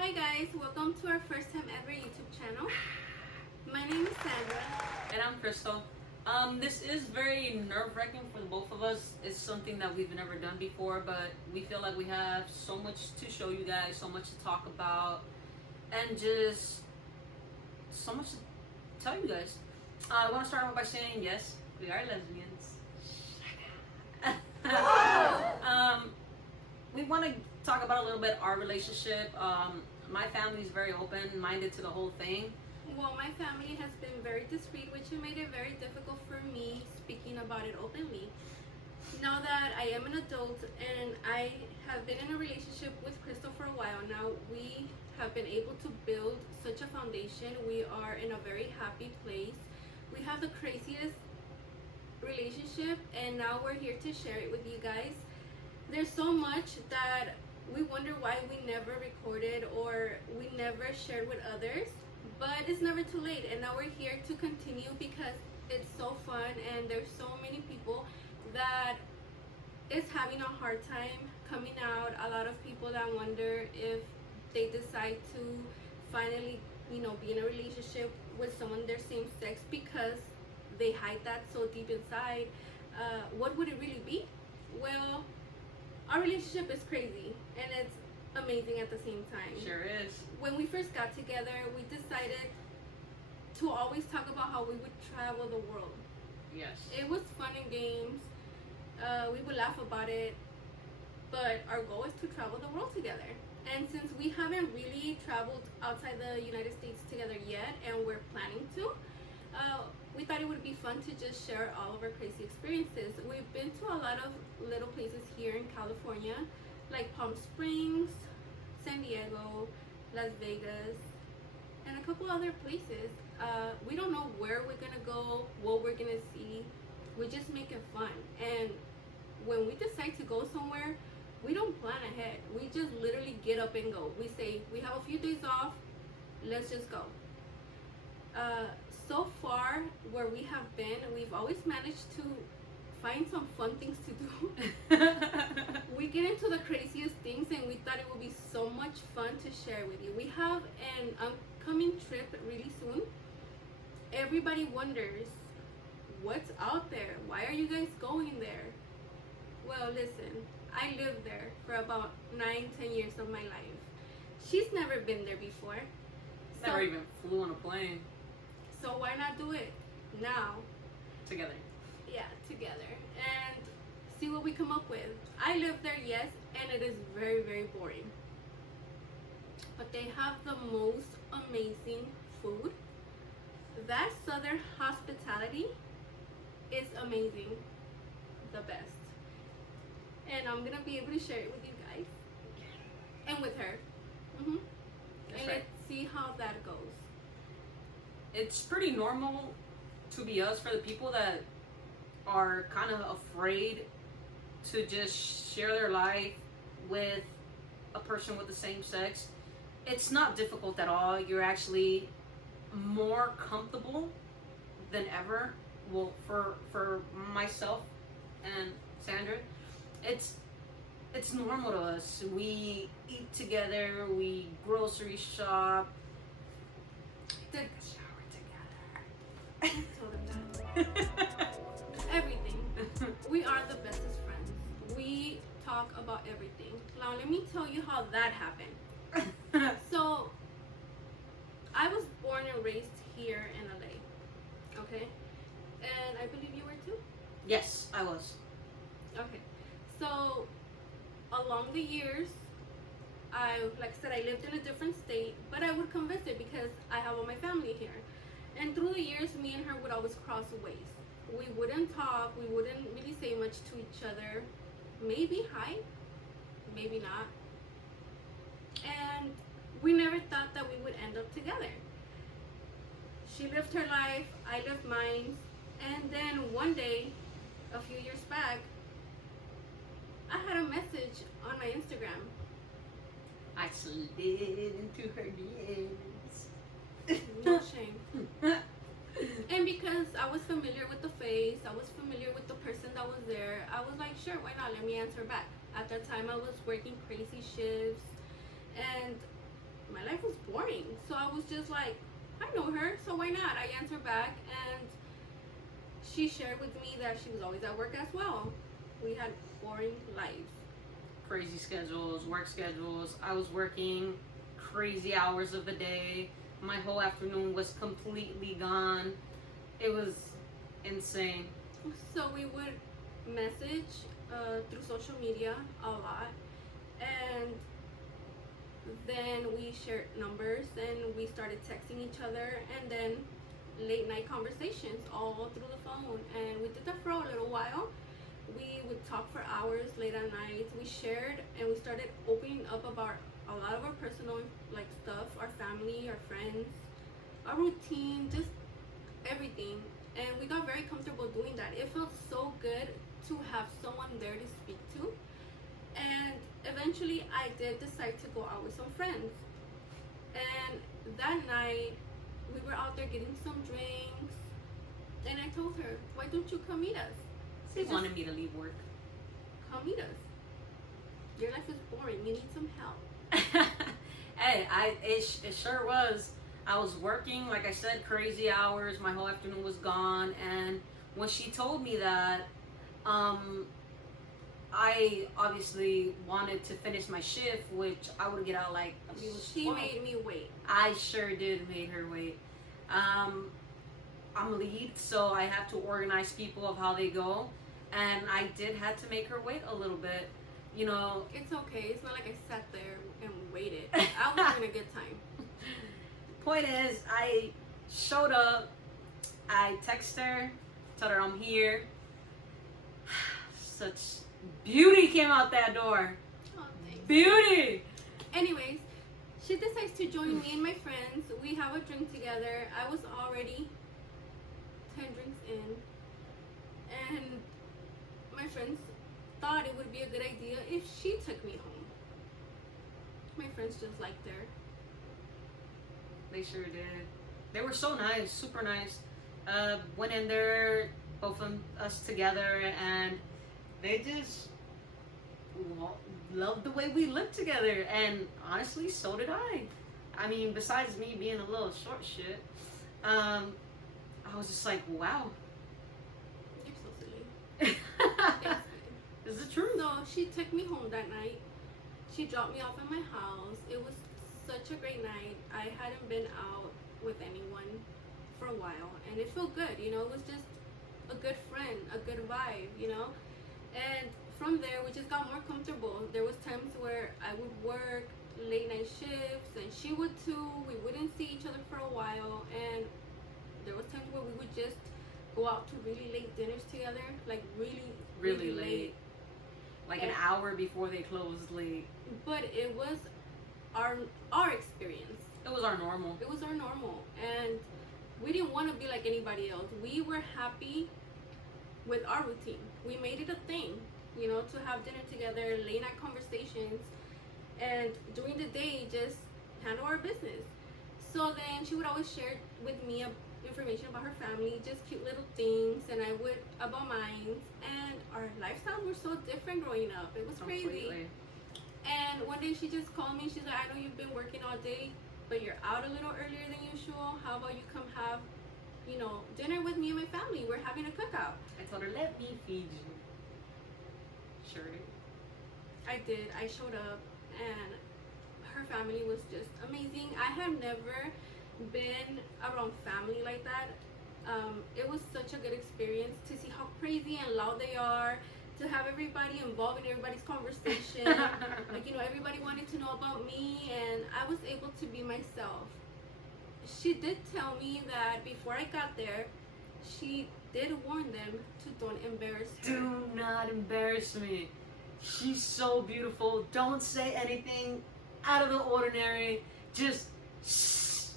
Hi guys, welcome to our first time ever YouTube channel. My name is Sandra. And I'm Crystal. This is very nerve-wracking for the both of us. It's something that we've never done before, but we feel like we have so much to show you guys, so much to talk about, and just so much to tell you guys. I want to start off by saying yes, we are lesbians. We want to talk about a little bit our relationship. My family is very open-minded to the whole thing. Well, my family has been very discreet, which made it very difficult for me speaking about it openly. Now that I am an adult and I have been in a relationship with Crystal for a while now, we have been able to build such a foundation. We are in a very happy place. We have the craziest relationship, and now we're here to share it with you guys. There's so much that we wonder why we never recorded or we never shared with others, but it's never too late, and now we're here to continue because it's so fun and there's so many people that is having a hard time coming out. A lot of people that wonder if they decide to finally, be in a relationship with someone their same sex because they hide that so deep inside. What would it really be? Well, our relationship is crazy and it's amazing at the same time. Sure is. When we first got together, we decided to always talk about how we would travel the world. Yes. It was fun and games. We would laugh about it, but our goal is to travel the world together. And since we haven't really traveled outside the United States together yet, and we're planning to, we thought it would be fun to just share all of our crazy experiences. We've been to a lot of little places here in California, like Palm Springs, San Diego, Las Vegas, and a couple other places. We don't know where we're gonna go, what we're gonna see. We just make it fun. And when we decide to go somewhere, we don't plan ahead. We just literally get up and go. We say, we have a few days off, let's just go. So far, where we have been, we've always managed to find some fun things to do. We get into the craziest things, and we thought it would be so much fun to share with you. We have an upcoming trip really soon. Everybody wonders, what's out there? Why are you guys going there? Well, listen, I lived there for about 9-10 years of my life. She's never been there before. Never even flew on a plane. So why not do it now? Together. Yeah, together. And see what we come up with. I lived there, yes, and it is very, very boring. But they have the most amazing food. That Southern hospitality is amazing. The best. And I'm gonna be able to share it with you guys. And with her. And That's right. let's see how that goes. It's pretty normal to be us for the people that are kind of afraid to just share their life with a person with the same sex. It's not difficult at all. You're actually more comfortable than ever. Well, for myself and Sandra, it's normal to us. We eat together, we grocery shop, take a shower together. Told him that. Everything. We are the bestest friends. We talk about everything. Now let me tell you how that happened. So I was born and raised here in LA. Okay? And I believe you were too? Yes, I was. Okay. So along the years, like I said, I lived in a different state, but I would come visit because I have all my family here. And through the years, me and her would always cross ways. We wouldn't talk, we wouldn't really say much to each other. Maybe hi, maybe not. And we never thought that we would end up together. She lived her life, I lived mine. And then one day, a few years back, I had a message on my Instagram. I slid into her DMs. No shame. And because I was familiar with the face, I was familiar with the person that was there, I was like, sure, why not? Let me answer back. At that time, I was working crazy shifts, and my life was boring. So I was just like, I know her, so why not? I answered back, and she shared with me that she was always at work as well. We had boring lives. Crazy schedules, work schedules. I was working crazy hours of the day. My whole afternoon was completely gone. It was insane. So we would message through social media a lot, and then we shared numbers and we started texting each other, and then late night conversations all through the phone. And we did that for a little while. We would talk for hours late at night. We shared and we started opening up about a lot of our personal like stuff, our family, our friends, our routine, just everything. And we got very comfortable doing that. It felt so good to have someone there to speak to. And eventually I did decide to go out with some friends. And that night we were out there getting some drinks, and I told her, why don't you come meet us? She wanted me to leave work. Come meet us. Your life is boring. You need some help. Hey, it sure was. I was working, like I said, crazy hours. My whole afternoon was gone. And when she told me that, I obviously wanted to finish my shift, which I would get out like. She made me wait. I sure did make her wait. I'm lead, so I have to organize people of how they go, and I did have to make her wait a little bit. You know, it's okay. It's not like I sat there and waited. I was having a good time. Point is, I showed up. I texted her, told her I'm here. Such beauty came out that door. Oh, thanks. Beauty. Anyways, she decides to join me and my friends. We have a drink together. I was already 10 drinks in, and my friends thought it would be a good idea if she took me home. My friends just liked her. They sure did. They were so nice, super nice. Went in there, both of us together, and they just loved the way we lived together. And honestly, so did I. I mean, besides me being a little short shit, I was just like, wow. You're so silly. This is the truth. So she took me home that night. She dropped me off at my house. It was such a great night. I hadn't been out with anyone for a while, and it felt good. You know, it was just a good friend, a good vibe, you know. And from there, we just got more comfortable. There was times where I would work late night shifts, and she would too. We wouldn't see each other for a while, and there was times where we would just go out to really late dinners together, like really late. Like an hour before they closed late. But it was our experience. It was our normal. It was our normal, and we didn't want to be like anybody else. We were happy with our routine. We made it a thing, you know, to have dinner together, late night conversations, and during the day just handle our business. So then she would always share with me information about her family, just cute little things, and I would about mine. And our lifestyles were so different growing up. It was crazy. And one day she just called me. She's like, I know you've been working all day, but you're out a little earlier than usual. How about you come have, you know, dinner with me and my family? We're having a cookout. I told her, let me feed you. Sure did. I did. I showed up, and her family was just amazing. I have never been around family like that. It was such a good experience to see how crazy and loud they are, to have everybody involved in everybody's conversation. Like, you know, everybody wanted to know about me, and I was able to be myself. She did tell me that before I got there, she did warn them to don't embarrass her. Do not embarrass me. She's so beautiful. Don't say anything out of the ordinary. Just shh.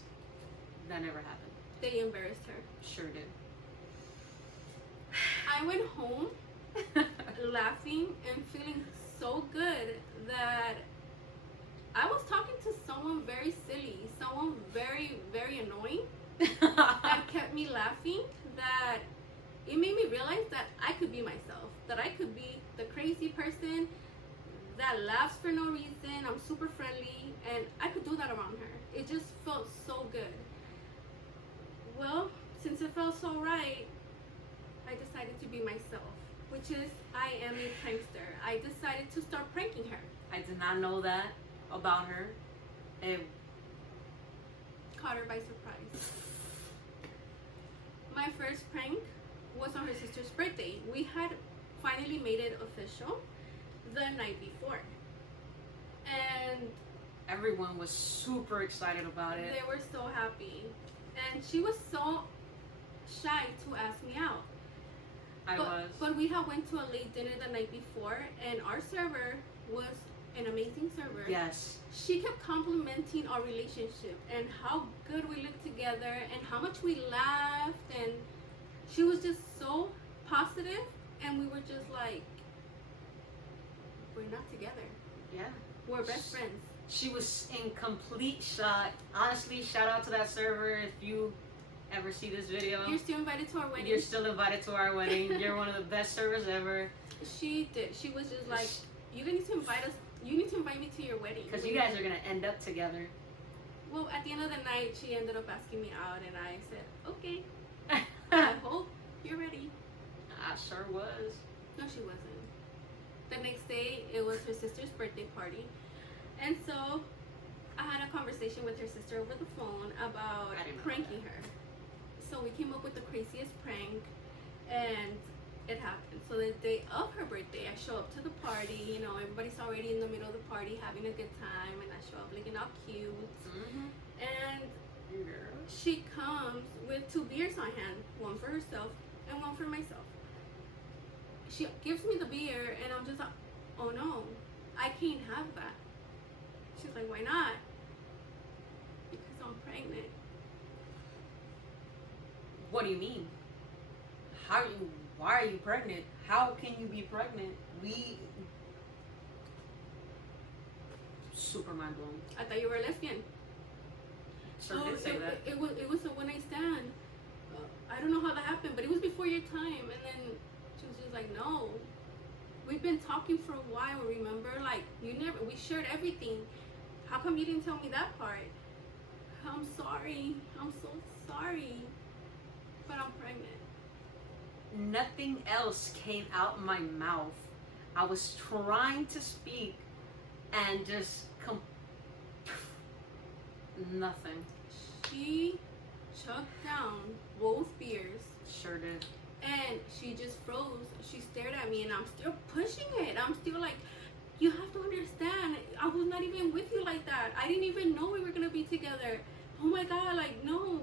That never happened. They embarrassed her. Sure did. I went home laughing and feeling so good that I was talking to someone very silly, someone very, very annoying that kept me laughing, that it made me realize that I could be myself, that I could be the crazy person that that laughs for no reason. I'm super friendly, and I could do that around her. It just felt so good. Well, since it felt so right, I decided to be myself, which is I am a prankster. I decided to start pranking her. I did not know that about her. It Caught her by surprise. My first prank was on her sister's birthday. We had finally made it official the night before. And everyone was super excited about it. they were so happy. And she was so shy to ask me out. But we had went to a late dinner the night before, and our server was an amazing server. Yes. She kept complimenting our relationship and how good we looked together and how much we laughed, and she was just so positive, and we were just like, we're not together. Yeah. We're best friends. She was in complete shock. Honestly, shout out to that server. If you ever see this video, You're still invited to our wedding. you're still invited to our wedding. You're one of the best servers ever. She did. She was just like, you need to invite us. You need to invite me to your wedding. Because you guys are going to end up together. Well, at the end of the night, she ended up asking me out, and I said, okay, I hope you're ready. I sure was. No, she wasn't. The next day, it was her sister's birthday party. And so, I had a conversation with her sister over the phone about pranking her. So, we came up with the craziest prank, and it happened. So, the day of her birthday, I show up to the party. You know, everybody's already in the middle of the party having a good time, and I show up looking all cute. Mm-hmm. And she comes with 2 beers on hand, one for herself and one for myself. She gives me the beer, and I'm just like, oh no, I can't have that. She's like, why not? Because I'm pregnant. What do you mean? Why are you pregnant? How can you be pregnant? Super mind blown. I thought you were a lesbian. Sure did say that. It was a one night stand. I don't know how that happened, but it was before your time. And then she was just like, no. We've been talking for a while, remember? Like, we shared everything. How come you didn't tell me that part? I'm sorry. I'm so sorry. But I'm pregnant. Nothing else came out my mouth. I was trying to speak and just nothing. She chugged down both beers. Sure did. And she just froze. She stared at me, and I'm still pushing it. I'm still like, you have to understand, I was not even with you like that. I didn't even know we were gonna be together. Oh my God, like, no.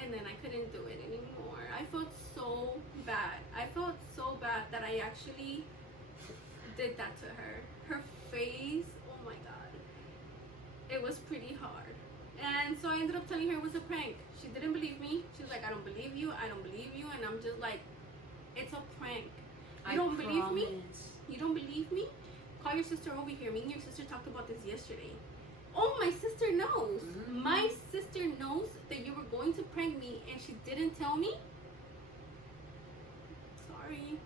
And then I couldn't do it anymore. I felt so bad. I felt so bad that I actually did that to her. Her face, oh my God. It was pretty hard. And so I ended up telling her it was a prank. She didn't believe me. She was like, I don't believe you. I don't believe you. And I'm just like, it's a prank. You don't believe me? You don't believe me? Call your sister over here. Me and your sister talked about this yesterday. Oh, my sister knows. Mm-hmm. My sister knows that you were going to prank me, and she didn't tell me? Sorry.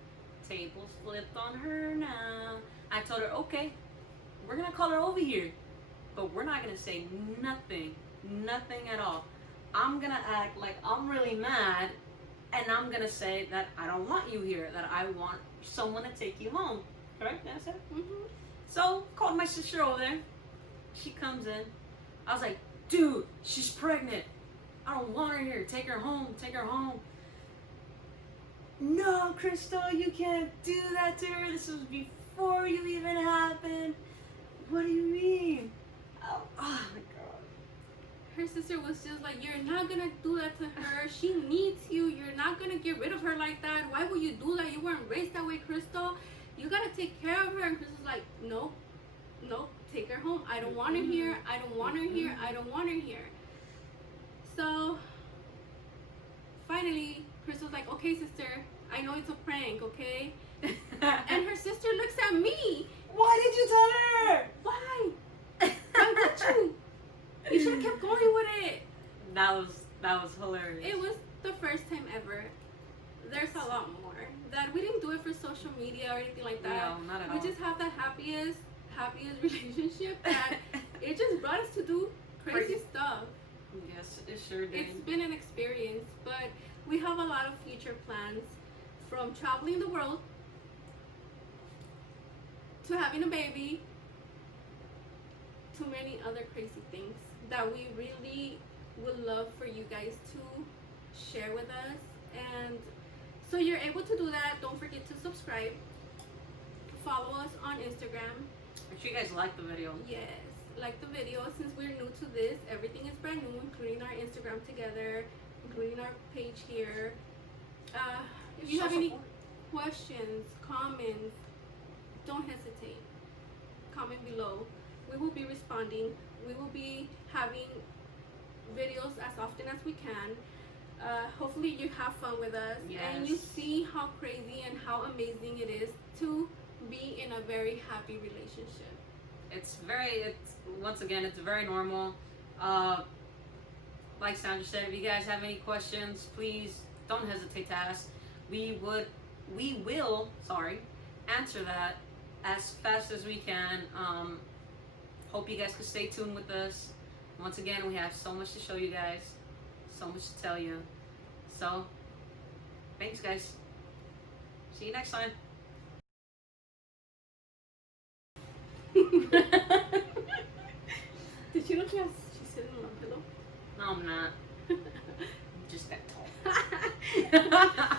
Tables flipped on her now. I told her, okay, we're going to call her over here. But we're not going to say nothing. Nothing at all. I'm going to act like I'm really mad, and I'm going to say that I don't want you here, that I want someone to take you home. Correct? That's it? Mm-hmm. So, called my sister over there. She comes in. I was like, dude, she's pregnant. I don't want her here. Take her home. Take her home. No, Crystal, you can't do that to her. This was before you even happened. What do you mean? Oh my God. Her sister was just like, you're not gonna do that to her. She needs you. You're not gonna get rid of her like that. Why would you do that? You weren't raised that way, Crystal. You gotta take care of her. And Crystal's like, nope, take her home. I don't want her here. I don't want her here. I don't want her here. So finally, Crystal's like, okay, sister, I know it's a prank, okay? And her sister looks at me. Why did you tell her? Why? Why would you? You should have kept going with it. That was hilarious. It was the first time ever. There's a lot more. That we didn't do it for social media or anything like that. No, not at We all. just have the happiest relationship that it just brought us to do crazy stuff. Yes, it sure did. It's been an experience, but we have a lot of future plans, from traveling the world to having a baby to many other crazy things that we really would love for you guys to share with us. And so you're able to do that. Don't forget to subscribe. Follow us on Instagram. Make sure you guys like the video. Yes, like the video. Since we're new to this, everything is brand new, including our Instagram together, including our page here. If you have any questions, comments, don't hesitate. Comment below. We will be responding. We will be having videos as often as we can. Hopefully you have fun with us, and you see how crazy and how amazing it is to be in a very happy relationship. It's once again, it's very normal. Like Sandra said, if you guys have any questions, please don't hesitate to ask. We will answer that as fast as we can. Hope you guys can stay tuned with us. Once again, we have so much to show you guys, so much to tell you. So, thanks guys. See you next time. Did you look like she's sitting on a pillow? No, I'm not. I'm just that tall.